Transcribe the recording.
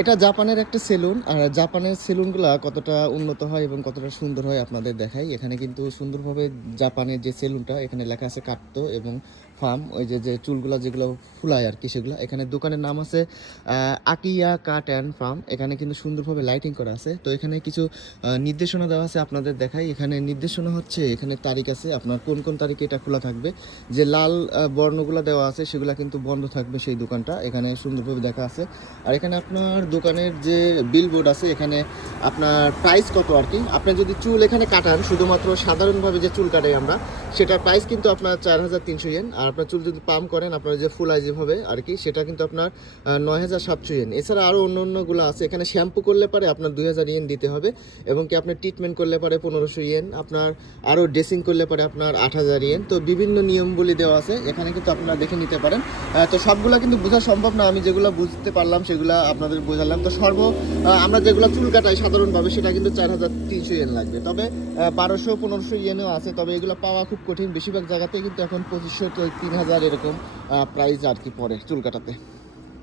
এটা জাপানের একটা সেলুন। আর জাপানের সেলুনগুলা কতটা উন্নত হয় এবং কতটা সুন্দর হয় আপনাদের দেখাই। এখানে কিন্তু সুন্দরভাবে জাপানের যে সেলুনটা এখানে লেখা আছে কাটতো এবং ফার্ম, ওই যে চুলগুলা যেগুলো ফুলায় আরকি সেগুলা। এখানে দোকানের নাম আছে আকিয়া কাট অ্যান্ড ফার্ম। এখানে কিন্তু সুন্দরভাবে লাইটিং করা আছে। তো এখানে কিছু নির্দেশনা দেওয়া আছে আপনাদের দেখাই। এখানে নির্দেশনা হচ্ছে, এখানে তারিখ আছে আপনার কোন তারিখে এটা খোলা থাকবে। যে লাল বর্ণগুলা দেওয়া আছে সেগুলা কিন্তু বন্ধ থাকবে সেই দোকানটা। এখানে সুন্দরভাবে দেখা আছে। আর এখানে আপনার দোকানের যে বিলবোর্ড আছে, এখানে আপনার প্রাইস কত আর কি। আপনি যদি চুল এখানে কাটান, শুধুমাত্র সাধারণভাবে যে চুল কাটাই আমরা, সেটার প্রাইস কিন্তু আপনার 4300 ইয়েন। আর আপনার চুল যদি পাম্প করেন, আপনার যে ফুল যেভাবে আর কি, সেটা কিন্তু আপনার 9700 ইয়েন। এছাড়া আরও অন্যগুলো আছে। এখানে শ্যাম্পু করলে পারে আপনার 2000 ইয়েন দিতে হবে, এবং কি আপনার ট্রিটমেন্ট করলে পারে 1500 ইয়েন, আপনার আরও ড্রেসিং করলে পারে আপনার 8000 ইয়েন। তো বিভিন্ন নিয়মগুলি দেওয়া আছে, এখানে কিন্তু আপনারা দেখে নিতে পারেন। তো সবগুলা কিন্তু বোঝা সম্ভব না, আমি যেগুলো বুঝতে পারলাম সেগুলো আপনাদের বোঝালাম। তো আমরা যেগুলো চুল কাটাই সাধারণভাবে, সেটা কিন্তু 4300 ইয়েন লাগবে। তবে 1200-1500 ইয়েনও আছে, তবে এগুলো পাওয়া খুব কঠিন। বেশিরভাগ জায়গাতেই কিন্তু এখন 2500 তো 3000 এরকম প্রাইস আর কি পড়ে চুল কাটাতে।